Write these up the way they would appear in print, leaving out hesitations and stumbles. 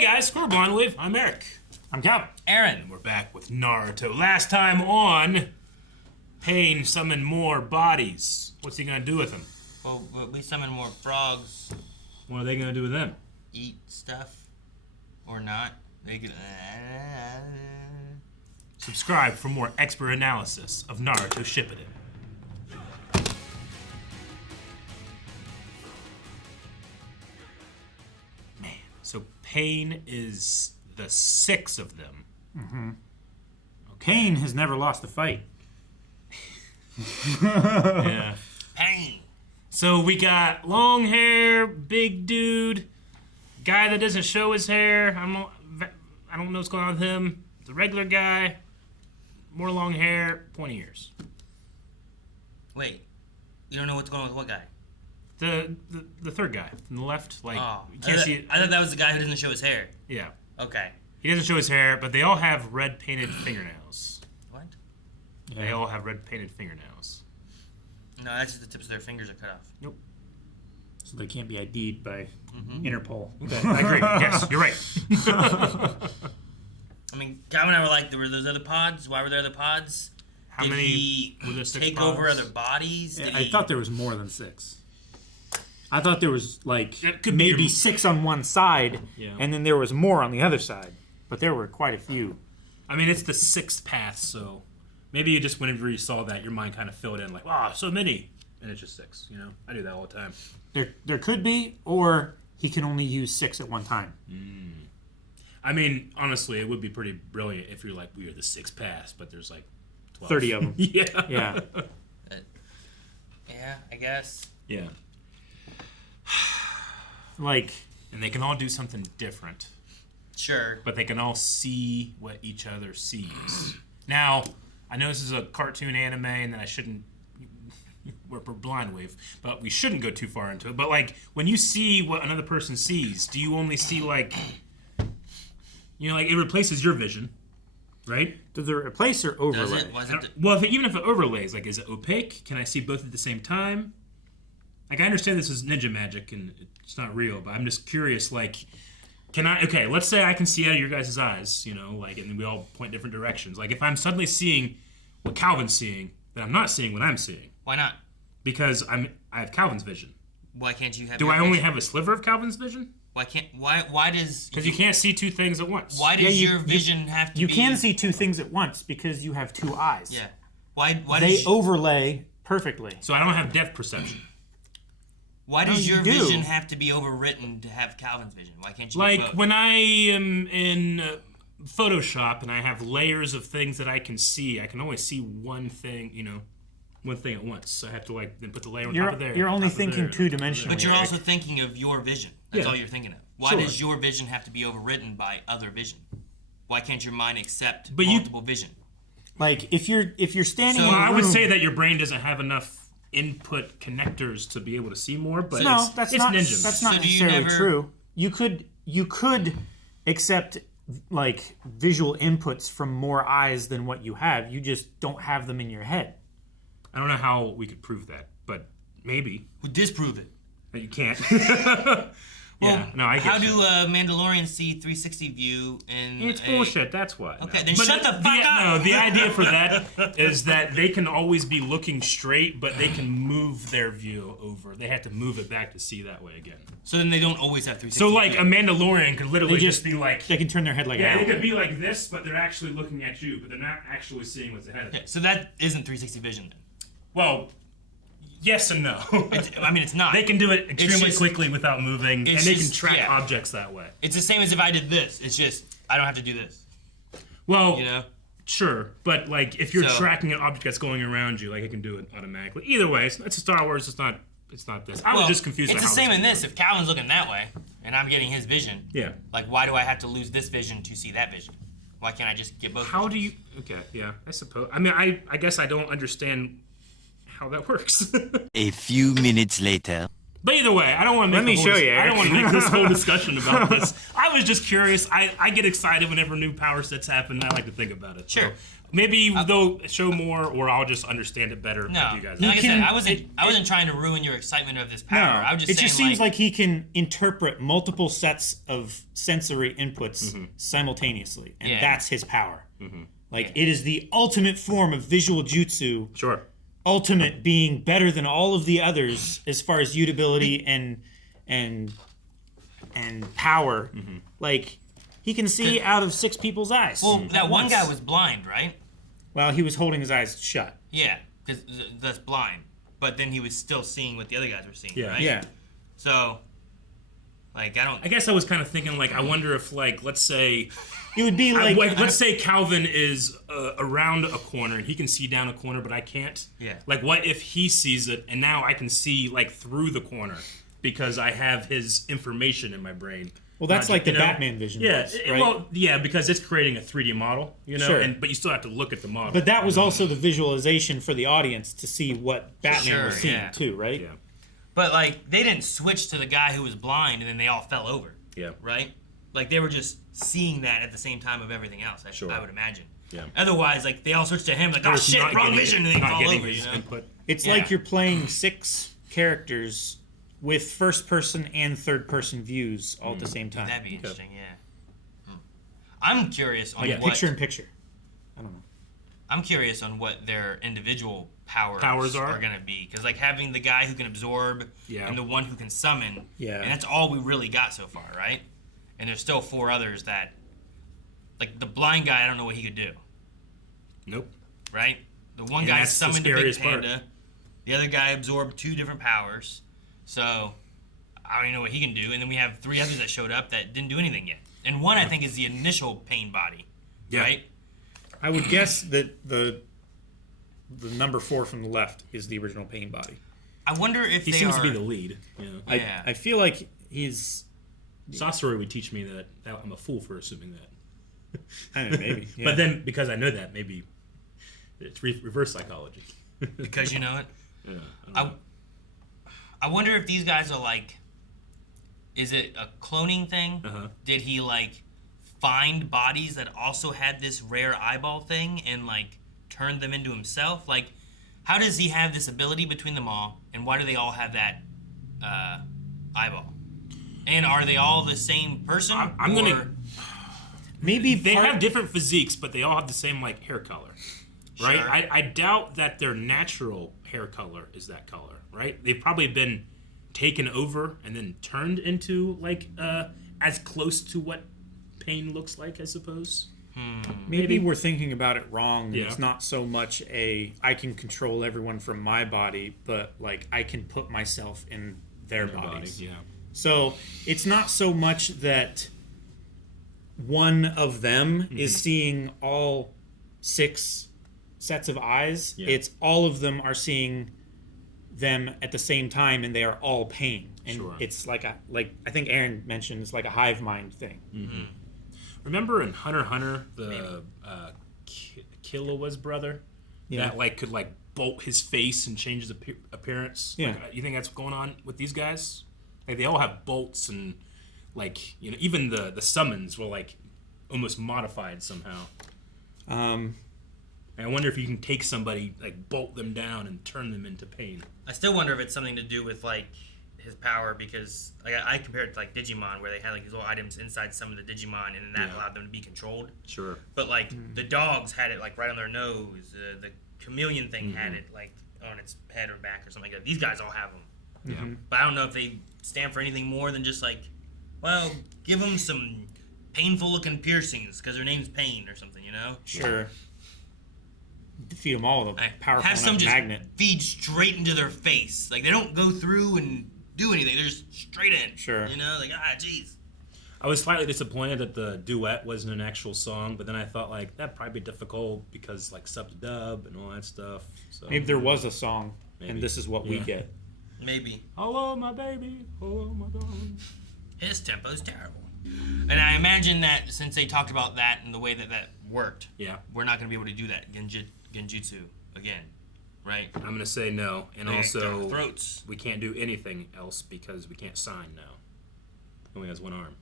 Hey guys, Score Blind Wave. I'm Eric. I'm Calvin. Aaron. And we're back with Naruto. Last time on, Pain summoned more bodies. What's he gonna do with them? Well, we summon more frogs. What are they gonna do with them? Eat stuff. Or not. They could... Subscribe for more expert analysis of Naruto Shippuden. Man, so Pain is the 6 of them. Mm-hmm. Okay. Pain has never lost a fight. Yeah. Pain. So we got long hair, big dude, guy that doesn't show his hair. I don't know what's going on with him. The regular guy, more long hair, pointy ears. Wait, you don't know what's going on with what guy? The third guy from the left, like you I can't thought, see it. I thought that was the guy who doesn't show his hair. Yeah, Okay. he doesn't show his hair, but they all have red painted fingernails. What? Yeah. They all have red painted fingernails. No, that's just the tips of their fingers are cut off. Nope. So they can't be ID'd by Interpol. Okay, I agree. Yes, you're right. I mean, Calvin and I were like, there were those other pods. Why were there other pods? How Did many he were there? 6 take pods? over other bodies? Did I he... thought there was more than 6. I thought there was like It could be maybe your- 6 on one side, Yeah. and then there was more on the other side. But there were quite a few. I mean, it's the 6th path, so maybe you just whenever you saw that, your mind kind of filled in like, wow, so many, and it's just 6. You know, I do that all the time. There could be, or he can only use 6 at one time. I mean, honestly, it would be pretty brilliant if you're like, we are the 6th path, but there's like 12. 30 of them. Yeah. Yeah. Yeah, I guess. Yeah. Like, And they can all do something different, Sure. but they can all see what each other sees. Now, I know this is a cartoon anime, and that I shouldn't. We're blind wave, but we shouldn't go too far into it. But like, when you see what another person sees, do you only see like, like it replaces your vision, right? does it replace or Does overlay? it? Was it? Well, even if it overlays, like, is it opaque? Can I see both at the same time? Like, I understand this is ninja magic and it's not real, but I'm just curious, like, can I, okay, let's say I can see out of your guys' eyes, like, and we all point different directions. Like, if I'm suddenly seeing what Calvin's seeing, then I'm not seeing what I'm seeing. Why not? Because I have Calvin's vision. Why can't you have? Do your I only vision? have a sliver of Calvin's vision? Why can't? Why does? Because you can't see 2 things at once. Why does your vision have to You be? can see 2 things at once because you have 2 eyes. Yeah. Why They does? overlay perfectly. So I don't have depth perception. Why does you your do. vision have to be overwritten to have Calvin's vision? Why can't you? do Like, both? when I am in Photoshop and I have layers of things that I can see, I can only see one thing, one thing at once. So I have to, like, then put the layer on top of there. You're only top of thinking there, 2-dimensionally. But you're Eric. also thinking of your vision. That's Yeah. all you're thinking of. Why Sure. does your vision have to be overwritten by other vision? Why can't your mind accept But you- multiple vision? Like if you're standing So- in Well, a I would room- say that your brain doesn't have enough input connectors to be able to see more, but No, it's that's it's not ninja. that's not So do you necessarily never- true. You could accept like visual inputs from more eyes than what you have. You just don't have them in your head. I don't know how we could prove that, but maybe. Who disprove it? But you can't. Yeah, no, I get How you. do Mandalorians see 360 view in? It's bullshit, that's why. Okay, no. then But shut the fuck up! No, the idea for that is that they can always be looking straight, but they can move their view over. They have to move it back to see that way again. So then they don't always have 360. So, like, view. a Mandalorian could literally They just just- be like... They can turn their head like Yeah, an they owl. could be like this, but they're actually looking at you, but they're not actually seeing what's ahead of them. So that isn't 360 vision then. Well, yes and no. It's not. They can do it extremely just- quickly without moving, and it's they can just- track yeah. objects that way. It's the same as if I did this. It's just I don't have to do this. Well, You know. sure, but like if you're So- tracking an object that's going around you, like it can do it automatically. Either way, it's Star Wars. It's not this. I was just confused. It's on the how same in was this. If Calvin's looking that way and I'm getting his vision, Yeah. like why do I have to lose this vision to see that vision? Why can't I just get both? How do visions? you? Okay, yeah, I suppose. I mean, I guess I don't understand how that works. A few minutes later. But either way, I don't want to make. Let me show you, I don't Eric. want to make this whole discussion about this. I was just curious. I get excited whenever new power sets happen. I like to think about it. Sure. So maybe they'll show more, or I'll just understand it better. No, With you guys. like I can- said, I wasn't trying to ruin your excitement of this power. I was just it saying, just seems like he can interpret multiple sets of sensory inputs simultaneously, and Yeah. that's his power. Like it is the ultimate form of visual jutsu. Sure. Ultimate being better than all of the others as far as utability and power. Like he can see out of 6 people's eyes. well, that at one once. guy was blind, right? Well, he was holding his eyes shut. Yeah, because that's blind. But then he was still seeing what the other guys were seeing, Yeah. right? Yeah. So, like, I guess I was kind of thinking, like, I wonder if, like, let's say, It would be like let's say Calvin is around a corner and he can see down a corner, but I can't. Yeah. Like, what if he sees it and now I can see like through the corner because I have his information in my brain. well, that's Not like the you know? Batman vision. Yeah. was, right? Well, yeah, because it's creating a 3D model, you know, Sure. but you still have to look at the model. But that was also the visualization for the audience to see what Batman was Sure, seeing yeah. too, right? yeah. but like, they didn't switch to the guy who was blind and then they all fell over, Yeah. right? Like, they were just seeing that at the same time of everything else. Sure. I would imagine. Yeah. Otherwise, like, they all switched to him, like, oh Just shit, not wrong getting- vision, and they not fall getting over. his You know? input. It's Yeah. like you're playing 6 characters with first person and third person views all at the same time. That'd be interesting, yeah. I'm curious on Like what picture in picture. I don't know. I'm curious on what their individual Powers are? going to be. Because, like, having the guy who can absorb Yeah. and the one who can summon, Yeah. and that's all we really got so far, right? And there's still 4 others that, like, the blind guy, I don't know what he could do, Nope. right? The one And guy that's the summoned a big scariest part. panda. The other guy absorbed 2 different powers. So, I don't even know what he can do. And then we have 3 others that showed up that didn't do anything yet. And one, I think, is the initial pain body, Yeah. right? I would guess that the number 4 from the left is the original pain body. I wonder if He they seems are... to be the lead. Yeah. Yeah. I feel like he's Sasori would teach me that I'm a fool for assuming that. I don't know, maybe. Yeah. But then, because I know that, maybe it's reverse psychology. because you know it. Yeah. I wonder if these guys are like, is it a cloning thing? Uh-huh. Did he like find bodies that also had this rare eyeball thing and like turned them into himself? Like, how does he have this ability between them all, and why do they all have that eyeball? And are they all the same person? I'm gonna- maybe They part- have different physiques, but they all have the same like hair color, right? Sure. I doubt that their natural hair color is that color, right? They've probably been taken over and then turned into like as close to what pain looks like, I suppose. Maybe we're thinking about it wrong. Yeah. It's not so much I can control everyone from my body, but like I can put myself in their bodies. Yeah. So it's not so much that one of them is seeing all 6 sets of eyes. Yeah. It's all of them are seeing them at the same time, and they are all pain. And Sure. it's like I think Aaron mentioned, it's like a hive mind thing. Remember in Hunter x Hunter, the Killua's brother Yeah. that like could like bolt his face and change his appearance? Yeah. Like, you think that's going on with these guys? Like they all have bolts and like even the summons were like almost modified somehow. And I wonder if you can take somebody, like bolt them down and turn them into pain. I still wonder if it's something to do with like his power, because like, I compared it to like Digimon, where they had like these little items inside some of the Digimon, and then that Yeah. allowed them to be controlled. Sure. But like the dogs had it like right on their nose. The chameleon thing had it like on its head or back or something like that. These guys all have them. Yeah. But I don't know if they stand for anything more than just like, well, give them some painful looking piercings because their name's Pain or something, you know? Sure. Defeat them all with a Like, powerful have some enough just magnet. feed straight into their face. Like they don't go through and do anything. They're just straight in. Sure. You know, like jeez. I was slightly disappointed that the duet wasn't an actual song, but then I thought like that'd probably be difficult because like sub to dub and all that stuff. So Maybe there was a song, Maybe. and this is what we Yeah. get. Maybe. hello my baby, hello my darling. His tempo's terrible. And I imagine that since they talked about that and the way that that worked, Yeah. we're not going to be able to do that genjutsu again, right? I'm gonna say no, and They also got throats. we can't do anything else because we can't sign now. Only has one arm.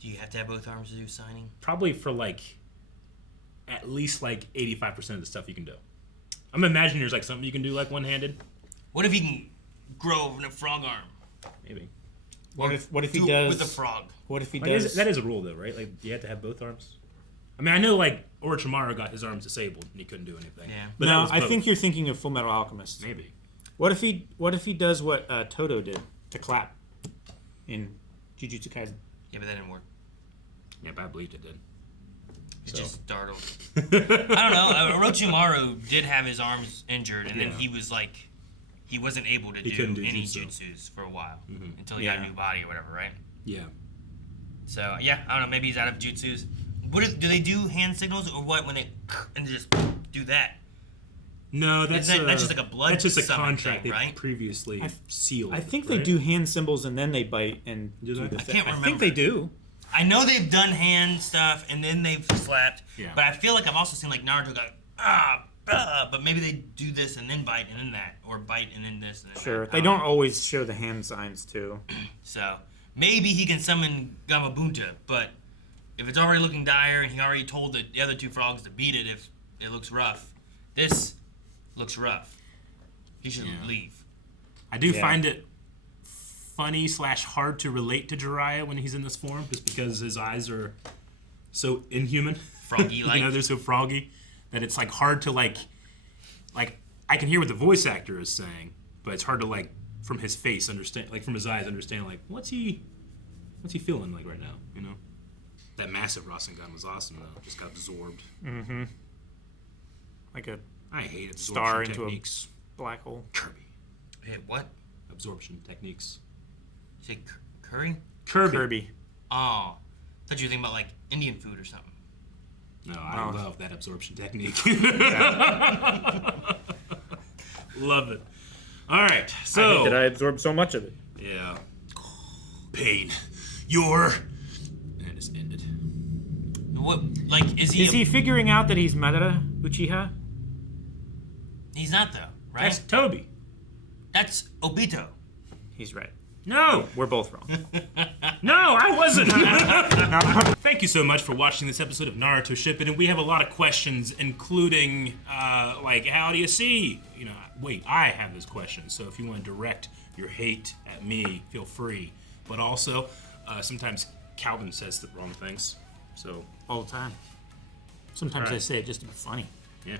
Do you have to have both arms to do signing? Probably for like at least like 85% of the stuff you can do. I'm imagining there's like something you can do like one-handed. What if he can grow a frog arm? Maybe. What if he Do it does with a frog? What if he Like, does? that is a rule though, right? Like you have to have both arms. I mean, I know like Orochimaru got his arms disabled and he couldn't do anything. Yeah. But that no, was I both. think you're thinking of Full Metal Alchemist. Maybe. What if he does what Toto did to clap in Jujutsu Kaisen? Yeah, but that didn't work. Yeah, but I believed it did. It So. just startled. I don't know. Orochimaru did have his arms injured, and then Yeah. he was like, he wasn't able to couldn't do do any jutsu. jutsus for a while until he Yeah. got a new body or whatever, right? Yeah. So yeah, I don't know. Maybe he's out of jutsus. Do they do hand signals or what when they and just do that? No, that's that's just like a blood That's just a summon contract thing, they right? previously sealed. I think they right? do hand symbols and then they bite and Do they? the I thing. can't I think remember. they do. I know they've done hand stuff and then they've slapped, Yeah. but I feel like I've also seen like Naruto go but maybe they do this and then bite and then that, or bite and then this and then Sure, that. they don't always show the hand signs too. So maybe he can summon Gamabunta, but if it's already looking dire and he already told the other two frogs to beat it if it looks rough, this looks rough. He should leave. I do Yeah. find it funny / hard to relate to Jiraiya when he's in this form, just because his eyes are so inhuman. Froggy-like. You know, they're so froggy that it's like hard to like I can hear what the voice actor is saying, but it's hard to like from his face understand, like from his eyes understand, like what's he feeling like right now, you know? That massive Rasengan was awesome though. Just got absorbed. Like a I hate absorption Star into a- techniques. black hole. Kirby. Hey, what? Absorption techniques. You say curry? Kirby. Oh, thought you were thinking about like Indian food or something. No, I Oh. love that absorption technique. Love it. All right, so I absorb so much of it. yeah, pain. And it just ended. What? Like, is he? Is he figuring out that he's Madara Uchiha? He's not though, right? That's Toby. That's Obito. He's right. No, We're both wrong. no, I wasn't. Thank you so much for watching this episode of Naruto Shippuden. We have a lot of questions, including like, how do you see? You know, wait, I have this question. So if you want to direct your hate at me, feel free. But also, sometimes Calvin says the wrong things. So All the time. Sometimes Right. I say it just to be funny. yeah.